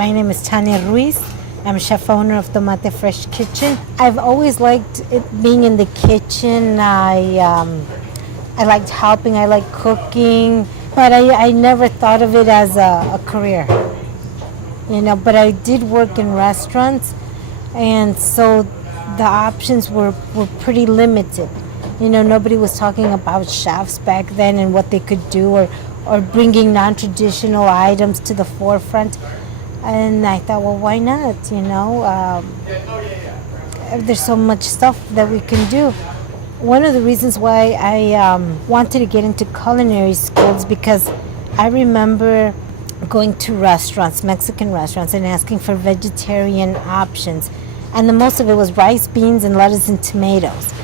My name is Tania Ruiz. I'm chef owner of Tomate Fresh Kitchen. I've always liked being in the kitchen. I liked helping, I like cooking, but I never thought of it as a career. But I did work in restaurants, and so the options were pretty limited. Nobody was talking about chefs back then and what they could do, or bringing non-traditional items to the forefront. And I thought, well, why not? There's so much stuff that we can do. One of the reasons why I wanted to get into culinary schools, because I remember going to restaurants, Mexican restaurants, and asking for vegetarian options. And the most of it was rice, beans, and lettuce and tomatoes.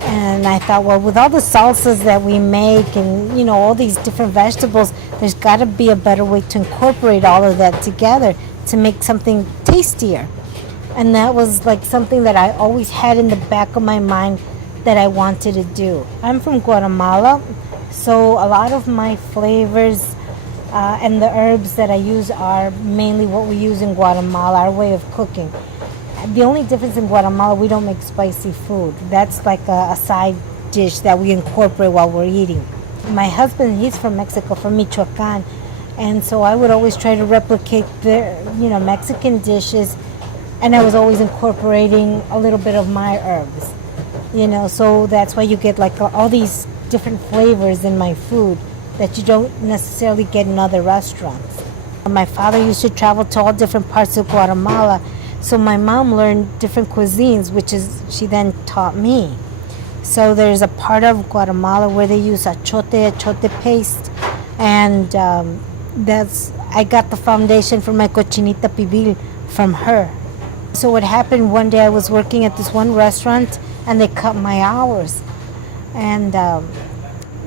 And I thought, well, with all the salsas that we make and, all these different vegetables, there's got to be a better way to incorporate all of that together to make something tastier. And that was like something that I always had in the back of my mind that I wanted to do. I'm from Guatemala, so a lot of my flavors and the herbs that I use are mainly what we use in Guatemala, our way of cooking. The only difference in Guatemala, we don't make spicy food. That's like a side dish that we incorporate while we're eating. My husband, he's from Mexico, from Michoacan, and so I would always try to replicate their, Mexican dishes, and I was always incorporating a little bit of my herbs, so that's why you get like all these different flavors in my food that you don't necessarily get in other restaurants. My father used to travel to all different parts of Guatemala, so my mom learned different cuisines, she then taught me. So there's a part of Guatemala where they use achote paste, and I got the foundation for my cochinita pibil from her. So what happened, one day I was working at this one restaurant and they cut my hours, and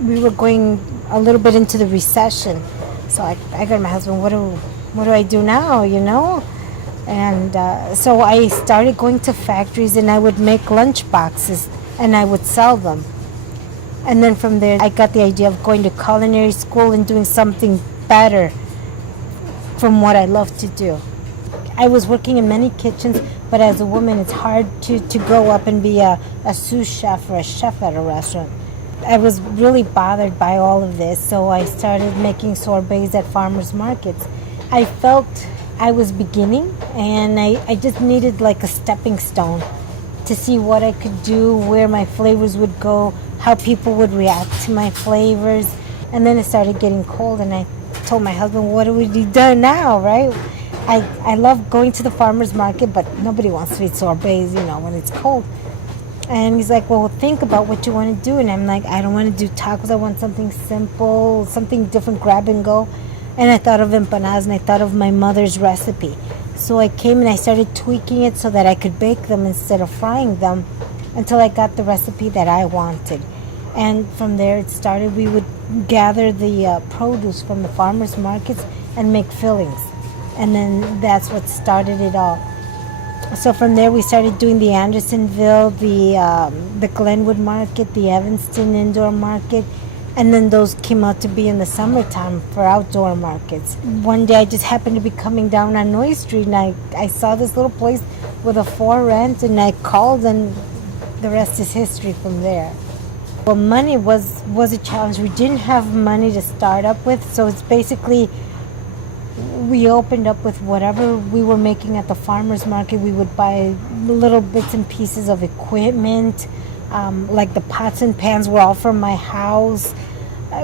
we were going a little bit into the recession. So I got my husband, what do I do now, And so I started going to factories, and I would make lunch boxes and I would sell them. And then from there I got the idea of going to culinary school and doing something better from what I love to do. I was working in many kitchens, but as a woman it's hard to grow up and be a sous chef or a chef at a restaurant. I was really bothered by all of this, so I started making sorbets at farmers markets. I felt I was beginning, and I just needed like a stepping stone to see what I could do, where my flavors would go, how people would react to my flavors. And then it started getting cold, and I told my husband, what do we do now, right? I love going to the farmer's market, but nobody wants to eat sorbets, when it's cold. And he's like, well, think about what you want to do. And I'm like, I don't want to do tacos. I want something simple, something different, grab and go. And I thought of empanadas, and I thought of my mother's recipe. So I came and I started tweaking it so that I could bake them instead of frying them until I got the recipe that I wanted. And from there it started. We would gather the produce from the farmers markets and make fillings. And then that's what started it all. So from there we started doing the Andersonville, the Glenwood market, the Evanston indoor market, and then those came out to be in the summertime for outdoor markets. One day I just happened to be coming down on Noy Street, and I saw this little place with a for rent, and I called, and the rest is history from there. Well, money was a challenge. We didn't have money to start up with, so it's basically we opened up with whatever we were making at the farmer's market. We would buy little bits and pieces of equipment, like the pots and pans were all from my house.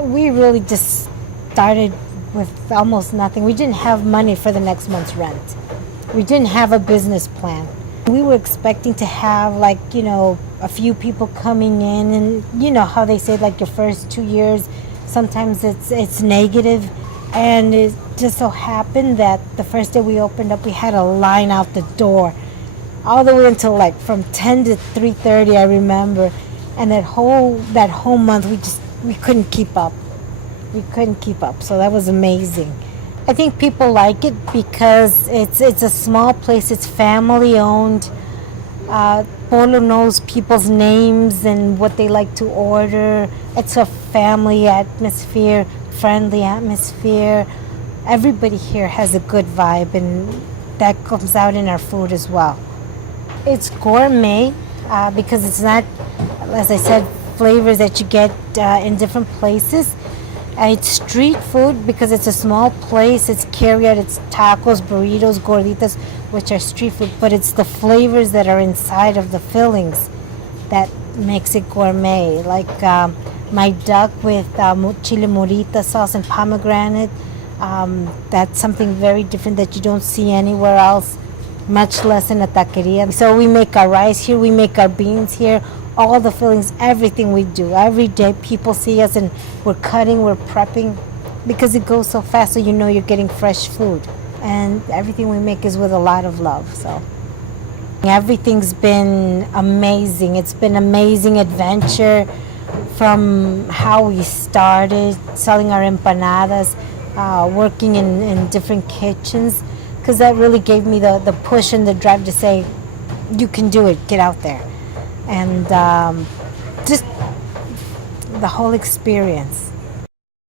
We really just started with almost nothing. We didn't have money for the next month's rent. We didn't have a business plan. We were expecting to have a few people coming in, and how they say like your first 2 years, sometimes it's negative. And it just so happened that the first day we opened up, we had a line out the door all the way until like from 10 to 3:30, I remember. And that whole month we couldn't keep up. We couldn't keep up. So that was amazing. I think people like it because it's a small place. It's family owned. Polo knows people's names and what they like to order. It's a family atmosphere, friendly atmosphere. everybody here has a good vibe, and that comes out in our food as well. It's gourmet because it's not, as I said, flavors that you get in different places. It's street food because it's a small place. It's carryout, it's tacos, burritos, gorditas, which are street food, but it's the flavors that are inside of the fillings that makes it gourmet. Like my duck with chile morita sauce and pomegranate. That's something very different that you don't see anywhere else, much less in a taqueria. So we make our rice here, we make our beans here, all the fillings, everything we do. Every day people see us and we're cutting, we're prepping, because it goes so fast, so you know you're getting fresh food. And everything we make is with a lot of love. So everything's been amazing. It's been amazing adventure from how we started selling our empanadas, working in different kitchens, because that really gave me the push and the drive to say, you can do it, get out there. And just the whole experience.